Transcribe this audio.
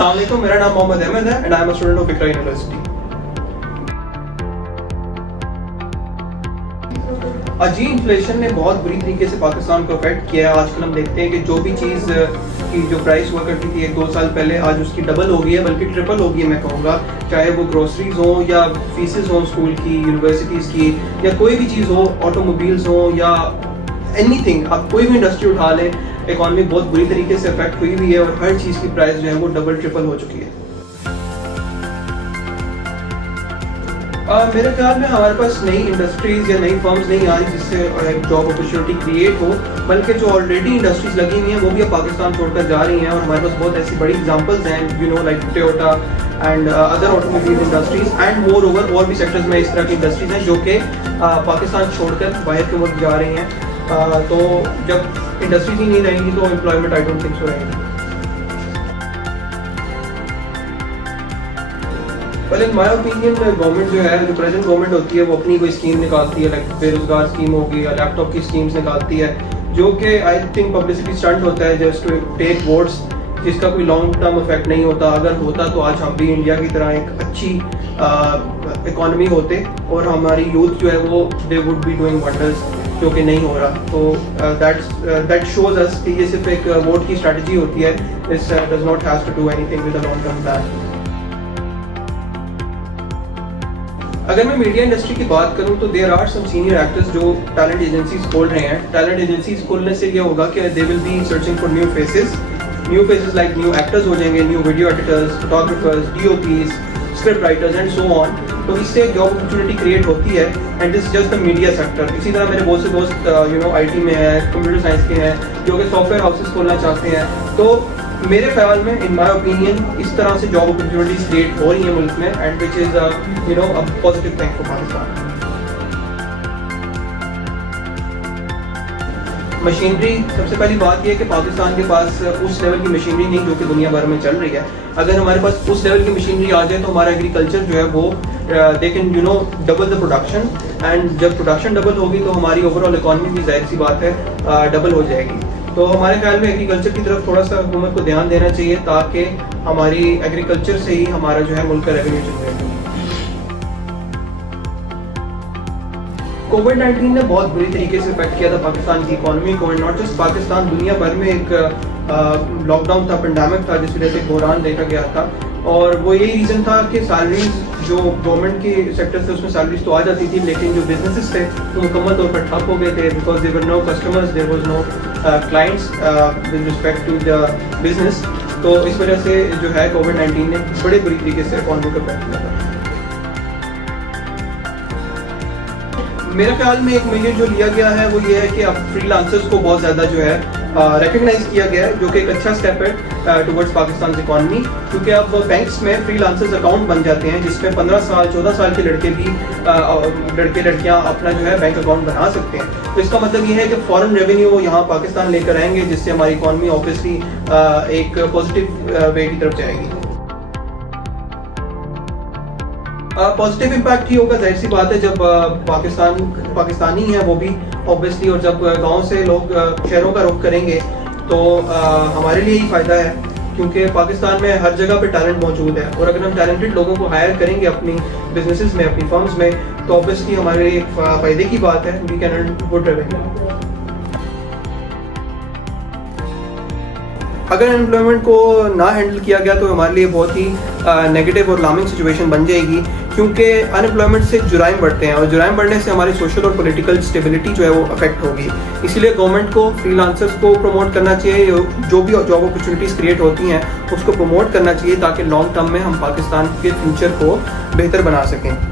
अस्सलाम वालेकुम, मेरा नाम मोहम्मद अहमद है and I am a student of Iqra university. जी, इन्फ्लेशन ने बहुत बुरी तरीके से पाकिस्तान को अफेक्ट किया है। आजकल हम देखते हैं कि जो भी चीज़ की जो प्राइस हुआ करती थी 1-2 साल पहले, आज उसकी डबल हो गई है, बल्कि ट्रिपल हो गई है मैं कहूँगा। चाहे वो ग्रोसरीज हो या फीसेस हो स्कूल की, यूनिवर्सिटीज़ की, या कोई भी चीज़ हो, ऑटोमोबाइल्स हो या एनीथिंग, आप कोई भी इंडस्ट्री उठा लें, इकॉनमी बहुत बुरी तरीके से अफेक्ट हुई हुई है और हर चीज़ की प्राइस जो है वो डबल ट्रिपल हो चुकी है। मेरे ख्याल में हमारे पास नई इंडस्ट्रीज या नई फर्म्स नहीं आ रही जिससे जॉब अपॉर्चुनिटी क्रिएट हो, बल्कि जो ऑलरेडी इंडस्ट्रीज लगी हुई हैं वो भी अब पाकिस्तान छोड़कर जा रही हैं। और हमारे पास बहुत ऐसी बड़ी एग्जांपल्स हैं, you know, like Toyota and other automobile industries and more over और भी सेक्टर्स में इस तरह की इंडस्ट्रीज हैं जो कि पाकिस्तान छोड़कर बाहर के मुल्क जा रही हैं। तो जब इंडस्ट्रीज ही नहीं रहेंगी तो employment I don't think so रहेगी। Well, in my opinion government जो है, जो प्रेजेंट गवर्नमेंट होती है, वो अपनी कोई स्कीम निकालती है, लाइक बेरोजगार स्कीम होगी या लैपटॉप की स्कीम्स निकालती है, जो कि आई थिंक पब्लिसिटी स्टंट होता है जस्ट टू टेक वोट्स, जिसका कोई लॉन्ग टर्म इफेक्ट नहीं होता। अगर होता तो आज हम भी इंडिया की तरह एक अच्छी इकॉनमी होते और हमारी यूथ जो है वो they would be doing wonders, जो कि नहीं हो रहा। तो दैट शोज अस कि ये सिर्फ एक वोट की स्ट्रैटेजी होती है। This does not have to do anything with a long term plan. अगर मैं मीडिया इंडस्ट्री की बात करूं तो there are some senior actors जो टैलेंट एजेंसीज खोल रहे हैं। टैलेंट एजेंसीज खोलने से ये होगा कि they will be searching for new faces like new actors हो जाएंगे, new video editors, photographers, DOPs, script writers and so on. तो इससे जॉब अपॉर्चुनिटी क्रिएट होती है and this just the media sector. इसी तरह मेरे बहुत से दोस्त आईटी में हैं, कंप्यूटर साइंस के हैं, जो कि सॉफ्टवेयर हाउसेस खोलना चाहते हैं। तो मेरे ख्याल में, इन माय ओपिनियन, इस तरह से जॉब अपॉर्चुनिटीज क्रिएट हो रही हैं मुल्क में and which is a positive thing for Pakistan. Machinery, सबसे पहली बात यह है कि पाकिस्तान के पास उस लेवल की मशीनरी नहीं जो कि दुनिया भर में चल रही है। अगर हमारे पास उस लेवल की मशीनरी आ जाए तो हमारा एग्रीकल्चर जो है वो they can double the production, and जब प्रोडक्शन डबल होगी तो हमारी ओवरऑल इकॉनमी भी जाहिर सी बात है डबल हो जाएगी। तो हमारे ख्याल में एग्रीकल्चर की तरफ थोड़ा सा हुकूमत को ध्यान देना चाहिए ताकि हमारी एग्रीकल्चर से ही हमारा जो है मुल्क का रेवेन्यू जनरेट हो। कोविड-19 ने बहुत बुरी तरीके से इफेक्ट किया था पाकिस्तान की इकॉनमी को, एंड नॉट जस्ट पाकिस्तान, दुनिया भर में एक लॉकडाउन था, पेंडेमिक था, जिस वजह से बहरान देखा गया था। और वो यही रीज़न था कि सैलरीज जो गवर्नमेंट के सेक्टर से उसमें सैलरीज तो आ जाती थी, लेकिन जो बिजनेसेस थे वो मुकम्मल तौर पर ठप हो गए थे, because there were no customers, there was no clients with respect to the business. तो इस वजह से जो है कोविड-19 ने बड़े बुरी तरीके से इकॉनमी को इफेक्ट किया था। मेरे ख्याल में एक मेजर जो लिया गया है वो ये है कि अब फ्रीलांसर्स को बहुत ज़्यादा जो है रिकग्नाइज किया गया है, जो कि एक अच्छा स्टेप है टुवर्ड्स पाकिस्तान इकॉनमी, क्योंकि अब बैंक्स में फ्रीलांसर्स अकाउंट बन जाते हैं जिसमें 15 साल 14 साल के लड़के भी लड़कियां अपना जो है बैंक अकाउंट बना सकते हैं। तो इसका मतलब ये है कि फॉरेन रेवेन्यू यहाँ पाकिस्तान लेकर आएंगे, जिससे हमारी इकॉनमी ऑब्वियसली एक पॉजिटिव वे की तरफ जाएगी। पॉजिटिव इम्पैक्ट ही होगा, जाहिर सी बात है, जब पाकिस्तानी है वो भी ऑब्वियसली, और जब गांव से लोग शहरों का रुख करेंगे तो हमारे लिए ही फ़ायदा है, क्योंकि पाकिस्तान में हर जगह पे टैलेंट मौजूद है। और अगर हम टैलेंटेड लोगों को हायर करेंगे अपनी बिजनेसेस में, अपनी फर्म्स में, तो ऑब्वियसली हमारे लिए एक फ़ायदे की बात है। We can earn good revenue. अगर अनएम्प्लॉयमेंट को ना हैंडल किया गया तो हमारे लिए बहुत ही नेगेटिव और अलार्मिंग सिचुएशन बन जाएगी, क्योंकि अनएम्प्लॉयमेंट से जुराइम बढ़ते हैं और जुराइम बढ़ने से हमारी सोशल और पॉलिटिकल स्टेबिलिटी जो है वो अफेक्ट होगी। इसलिए गवर्नमेंट को फ्रीलांसर्स को प्रमोट करना चाहिए, जो भी जॉब अपॉर्चुनिटीज़ क्रिएट होती हैं उसको प्रमोट करना चाहिए, ताकि लॉन्ग टर्म में हम पाकिस्तान के फ्यूचर को बेहतर बना सकें।